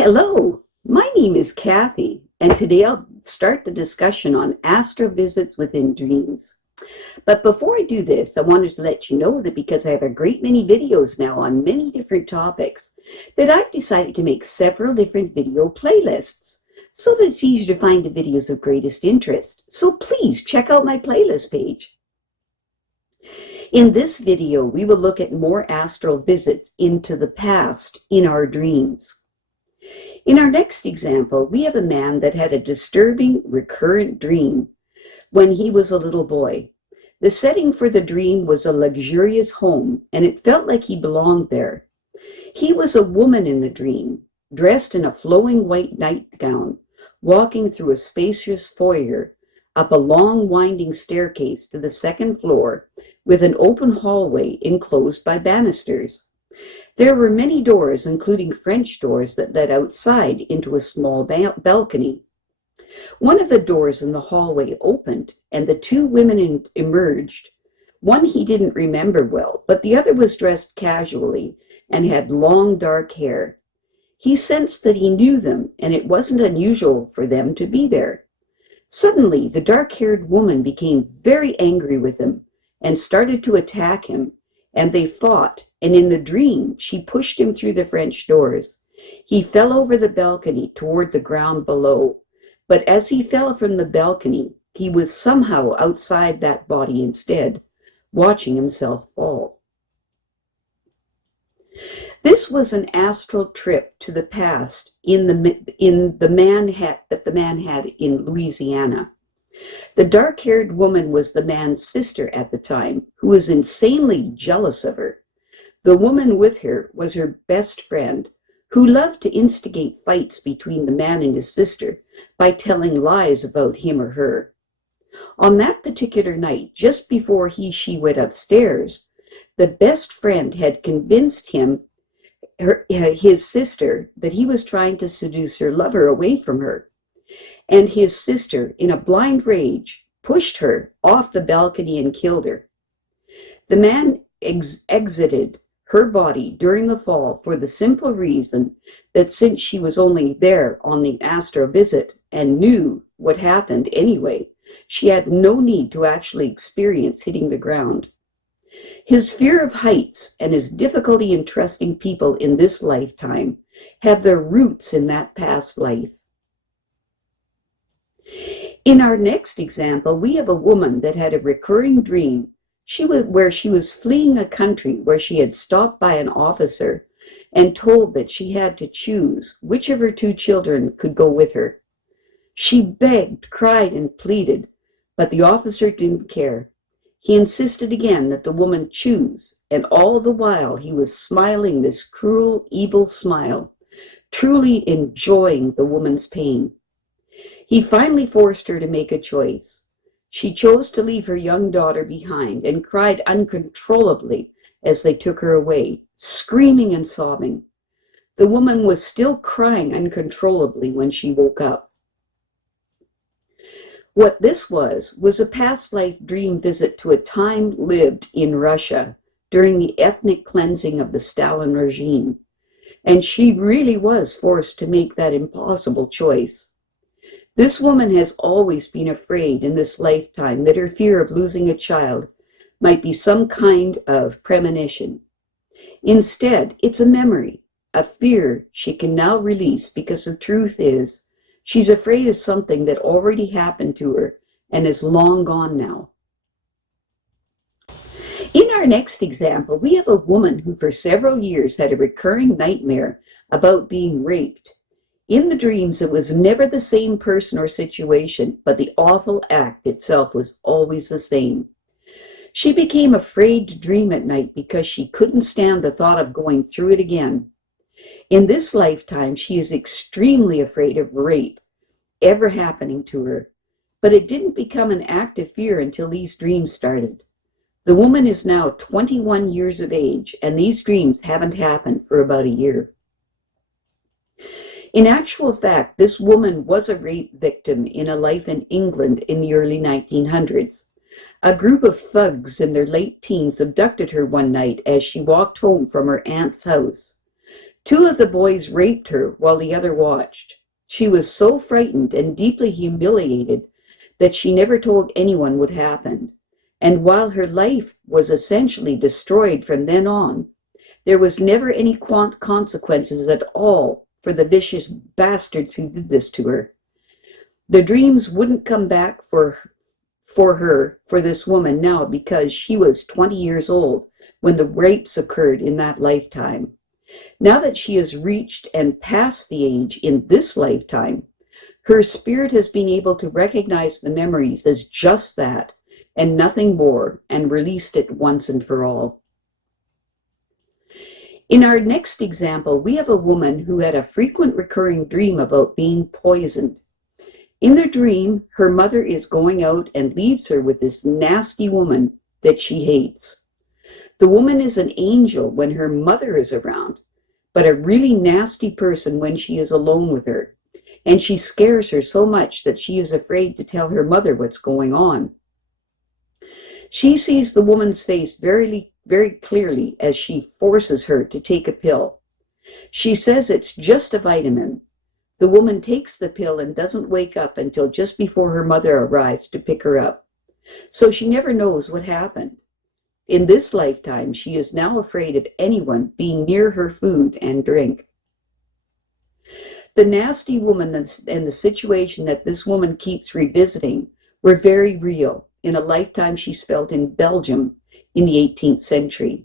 Hello, my name is Kathy, and today I'll start the discussion on astral visits within dreams. But before I do this, I wanted to let you know that because I have a great many videos now on many different topics, that I've decided to make several different video playlists so that it's easier to find the videos of greatest interest. So please check out my playlist page. In this video, we will look at more astral visits into the past in our dreams. In our next example, we have a man that had a disturbing, recurrent dream when he was a little boy. The setting for the dream was a luxurious home, and it felt like he belonged there. He was a woman in the dream, dressed in a flowing white nightgown, walking through a spacious foyer, up a long winding staircase to the second floor, with an open hallway enclosed by banisters. There were many doors, including French doors that led outside into a small balcony. One of the doors in the hallway opened, and the two women emerged. One he didn't remember well, but the other was dressed casually and had long dark hair. He sensed that he knew them, and it wasn't unusual for them to be there. Suddenly, the dark-haired woman became very angry with him and started to attack him, and they fought, and in the dream, she pushed him through the French doors. He fell over the balcony toward the ground below, but as he fell from the balcony, he was somehow outside that body instead, watching himself fall. This was an astral trip to the past that the man had in Louisiana. The dark-haired woman was the man's sister at the time, who was insanely jealous of her. The woman with her was her best friend, who loved to instigate fights between the man and his sister by telling lies about him or her. On that particular night, just before she went upstairs, the best friend had convinced his sister, that he was trying to seduce her lover away from her. And his sister, in a blind rage, pushed her off the balcony and killed her. The man exited her body during the fall for the simple reason that since she was only there on the astral visit and knew what happened anyway, she had no need to actually experience hitting the ground. His fear of heights and his difficulty in trusting people in this lifetime have their roots in that past life. In our next example, we have a woman that had a recurring dream where she was fleeing a country where she had stopped by an officer and told that she had to choose which of her two children could go with her. She begged, cried, and pleaded, but the officer didn't care. He insisted again that the woman choose, and all the while he was smiling this cruel, evil smile, truly enjoying the woman's pain. He finally forced her to make a choice. She chose to leave her young daughter behind and cried uncontrollably as they took her away, screaming and sobbing. The woman was still crying uncontrollably when she woke up. What this was a past life dream visit to a time lived in Russia during the ethnic cleansing of the Stalin regime, and she really was forced to make that impossible choice. This woman has always been afraid in this lifetime that her fear of losing a child might be some kind of premonition. Instead, it's a memory, a fear she can now release because the truth is, she's afraid of something that already happened to her and is long gone now. In our next example, we have a woman who for several years had a recurring nightmare about being raped. In the dreams, it was never the same person or situation, but the awful act itself was always the same. She became afraid to dream at night because she couldn't stand the thought of going through it again. In this lifetime, she is extremely afraid of rape ever happening to her, but it didn't become an active fear until these dreams started. The woman is now 21 years of age, and these dreams haven't happened for about a year. In actual fact, this woman was a rape victim in a life in England in the early 1900s. A group of thugs in their late teens abducted her one night as she walked home from her aunt's house. Two of the boys raped her while the other watched. She was so frightened and deeply humiliated that she never told anyone what happened. And while her life was essentially destroyed from then on, there was never any consequences at all for the vicious bastards who did this to her. The dreams wouldn't come back for this woman now because she was 20 years old when the rapes occurred in that lifetime. Now that she has reached and passed the age in this lifetime, her spirit has been able to recognize the memories as just that and nothing more, and released it once and for all. In our next example, we have a woman who had a frequent recurring dream about being poisoned. In the dream, her mother is going out and leaves her with this nasty woman that she hates. The woman is an angel when her mother is around, but a really nasty person when she is alone with her, and she scares her so much that she is afraid to tell her mother what's going on. She sees the woman's face very, very clearly as she forces her to take a pill. She says it's just a vitamin. The woman takes the pill and doesn't wake up until just before her mother arrives to pick her up. So she never knows what happened. In this lifetime, she is now afraid of anyone being near her food and drink. The nasty woman and the situation that this woman keeps revisiting were very real in a lifetime she spent in Belgium in the 18th century.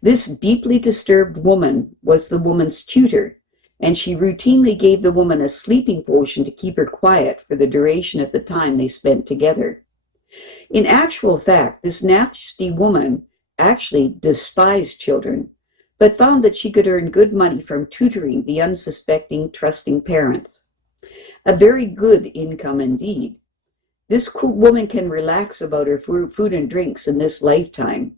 This deeply disturbed woman was the woman's tutor, and she routinely gave the woman a sleeping potion to keep her quiet for the duration of the time they spent together. In actual fact, this nasty woman actually despised children, but found that she could earn good money from tutoring the unsuspecting, trusting parents. A very good income indeed. This woman can relax about her food and drinks in this lifetime.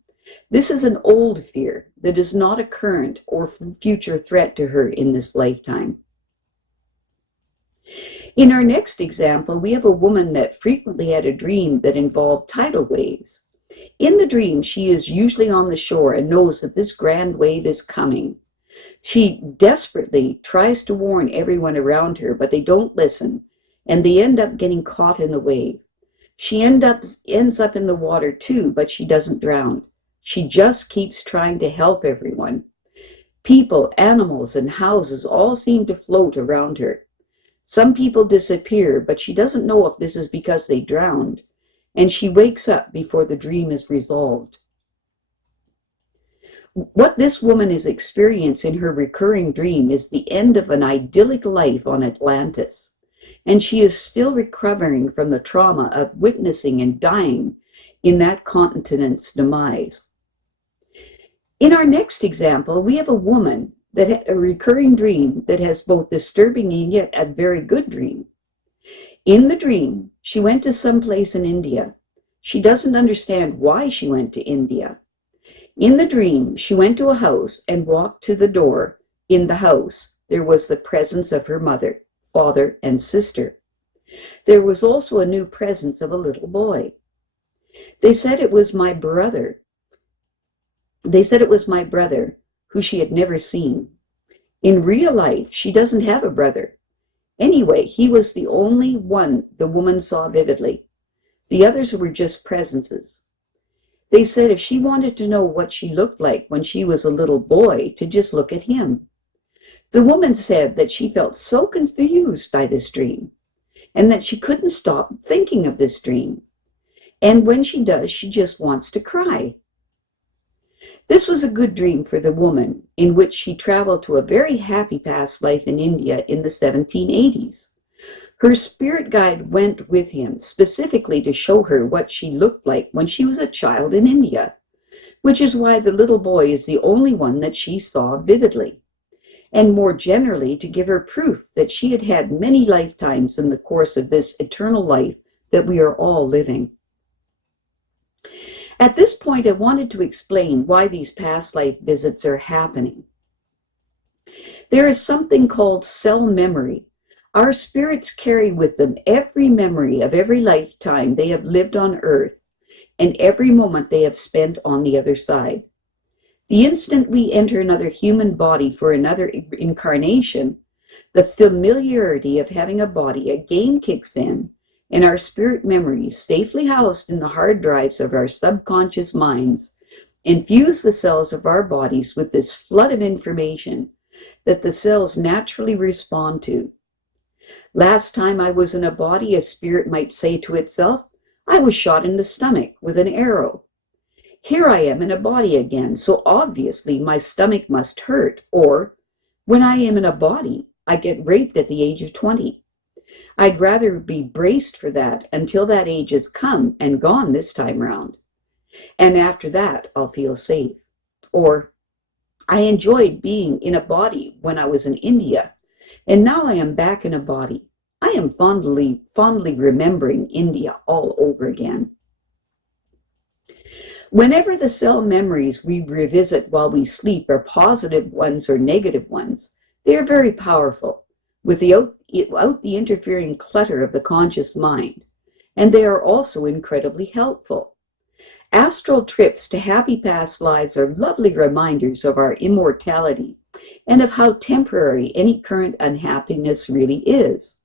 This is an old fear that is not a current or future threat to her in this lifetime. In our next example, we have a woman that frequently had a dream that involved tidal waves. In the dream, she is usually on the shore and knows that this grand wave is coming. She desperately tries to warn everyone around her, but they don't listen, and they end up getting caught in the wave. She ends up in the water too, but she doesn't drown. She just keeps trying to help everyone. People, animals, and houses all seem to float around her. Some people disappear, but she doesn't know if this is because they drowned, and she wakes up before the dream is resolved. What this woman is experiencing in her recurring dream is the end of an idyllic life on Atlantis, and she is still recovering from the trauma of witnessing and dying in that continent's demise. In our next example, we have a woman that had a recurring dream that has both disturbing and yet a very good dream. In the dream, she went to some place in India. She doesn't understand why she went to India. In the dream, she went to a house and walked to the door. In the house, there was the presence of her mother, father, and sister. There was also a new presence of a little boy. They said it was my brother. Who she had never seen. In real life, she doesn't have a brother. Anyway, he was the only one the woman saw vividly. The others were just presences. They said if she wanted to know what she looked like when she was a little boy, to just look at him. The woman said that she felt so confused by this dream, and that she couldn't stop thinking of this dream. And when she does, she just wants to cry. This was a good dream for the woman, in which she traveled to a very happy past life in India in the 1780s. Her spirit guide went with him specifically to show her what she looked like when she was a child in India, which is why the little boy is the only one that she saw vividly, and more generally to give her proof that she had had many lifetimes in the course of this eternal life that we are all living. At this point, I wanted to explain why these past life visits are happening. There is something called cell memory. Our spirits carry with them every memory of every lifetime they have lived on Earth and every moment they have spent on the other side. The instant we enter another human body for another incarnation, the familiarity of having a body again kicks in, and our spirit memories, safely housed in the hard drives of our subconscious minds, infuse the cells of our bodies with this flood of information that the cells naturally respond to. Last time I was in a body, a spirit might say to itself, I was shot in the stomach with an arrow. Here I am in a body again, so obviously my stomach must hurt. Or, when I am in a body, I get raped at the age of 20. I'd rather be braced for that until that age has come and gone this time round. And after that, I'll feel safe. Or, I enjoyed being in a body when I was in India, and now I am back in a body. I am fondly remembering India all over again. Whenever the cell memories we revisit while we sleep are positive ones or negative ones, they are very powerful, without the interfering clutter of the conscious mind, and they are also incredibly helpful. Astral trips to happy past lives are lovely reminders of our immortality and of how temporary any current unhappiness really is.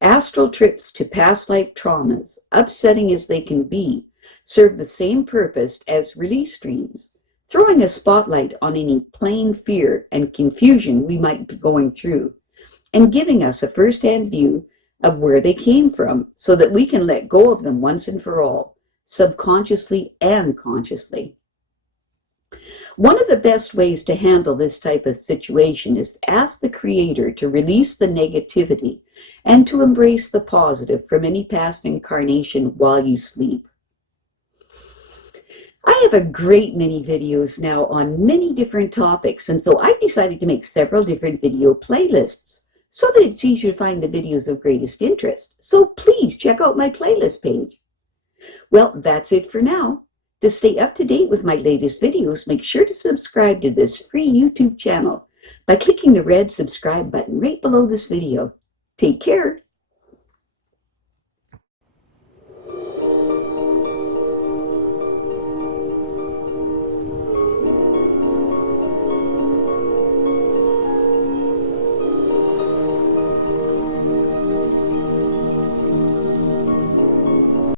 Astral trips to past life traumas, upsetting as they can be, serve the same purpose as release dreams, throwing a spotlight on any plain fear and confusion we might be going through, and giving us a first-hand view of where they came from so that we can let go of them once and for all, subconsciously and consciously. One of the best ways to handle this type of situation is to ask the Creator to release the negativity and to embrace the positive from any past incarnation while you sleep. I have a great many videos now on many different topics, and so I've decided to make several different video playlists so that it's easier to find the videos of greatest interest. So please check out my playlist page. Well, that's it for now. To stay up to date with my latest videos, make sure to subscribe to this free YouTube channel by clicking the red subscribe button right below this video. Take care.